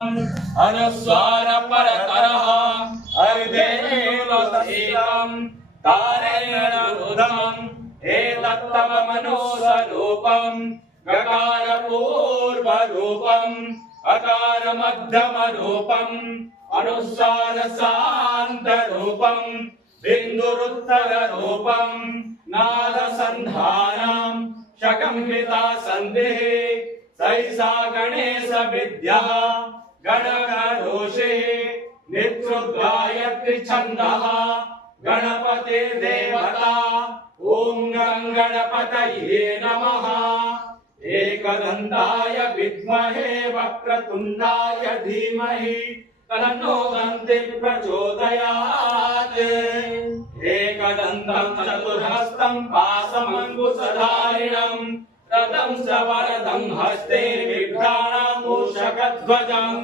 अनुस्वार परतरः हरिदेवसेकं तारेण रुद्धम् एतत्तव मनोस्वरूपम् गकार पूर्वरूपम् अकार मध्यमरूपम् अनुस्वार शान्तरूपम् बिन्दुरुत्तररूपम् नाद संधानम् शकंविता सन्धिः सैषा गणेश विद्या गणकरोषे नित्युद्गायत्री छन्दः गणपते देवता ॐ गणपतये नमः। एकदन्ताय विद्महे वक्रतुण्डाय धीमहि तन्नो दन्ति प्रचोदयात्। एकदन्तं चतुर्हस्तं पाशमङ्कुशधारिणं रथं च वरदं हस्ते बिभ्राणं मूषकध्वजम्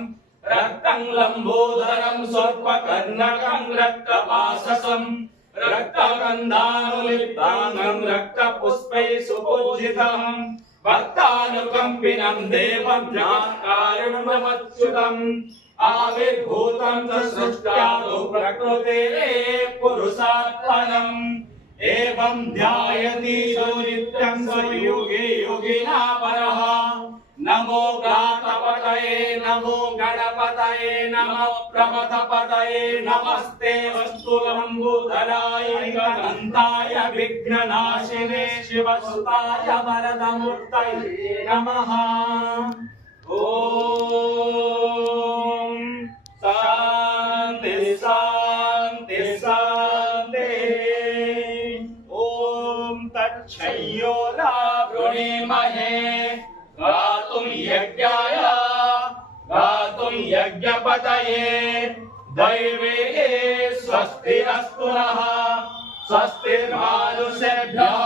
रक्तं लम्बोदरं सर्पकर्णकं रक्तपाशसं रक्तगन्धानुलिप्ताङ्गं रक्तपुष्पैः सुपूजितं भक्तानुकम्पिनं देवं ज्ञानकारणमच्युतम् आविर्भूतं च सृष्ट्यादौ प्रकृतेः पुरुषात्मनम् एवं ध्यायति यो नित्यं स योगे योगिना परः। नमो गणपतये नमो गणपतये नमः प्रमथपतये नमस्ते अस्तु लंबोदराय एकदन्ताय विघ्ननाशिने शिवसुताय वरदमूर्तये नमः। ओम शांति शांति शांति। ओम तच्छयो वृणीमहे गातुं यज्ञाय गातुं यज्ञपतये दैवे स्वस्तिरस्तु नः स्वस्तिर्मानुषेभ्यः